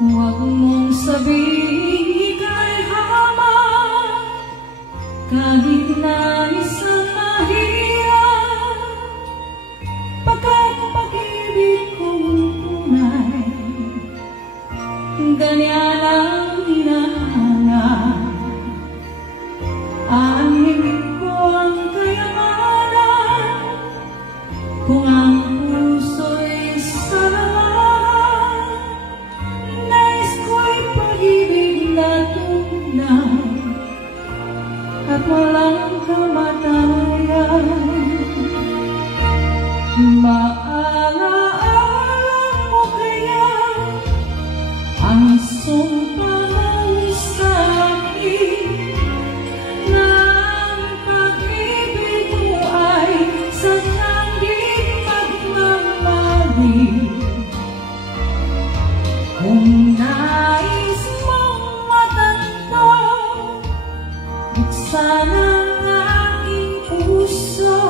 Huwag mong sabihin ika'y hama, kahit nais ang mahiya, pagkat pag-ibig kong tunay, ganyan ang hinahanap. Aanhin ko ang kayamanan, kung ang puso'y salaman. Nais ko'y pag-ibig na tunay at walang kamatayan. Maalaala mo kaya ang sumpa mo sa akin, na ang pag-ibig mo ay sadyang di magmamali. Kung nais mong matanto, buksan ang aking puso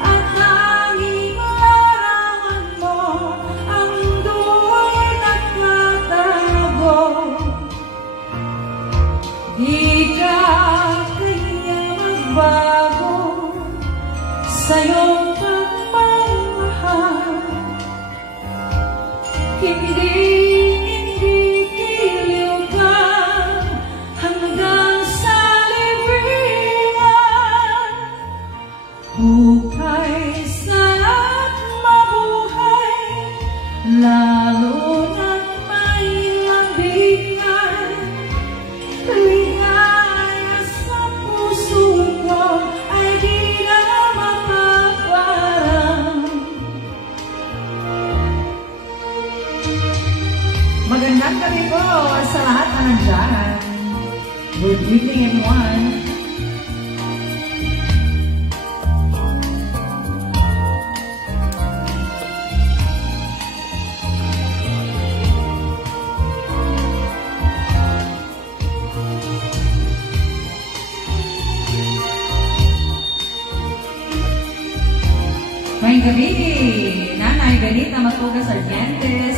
at tanging larawan mo ang do'y nakatago. Di ka kaya magbago sa iyong pagmamahal. Hindi tiliw ka hanggang sa libingan. Hukay sa't mabuhay, lalo na't may mabigat. Ligaya sa puso ko ay di na mapaparang. Magandang gabi po sa lahat na nandyan. Good evening, everyone. Ngayong gabi, Nanay Benita Matugas Argentes,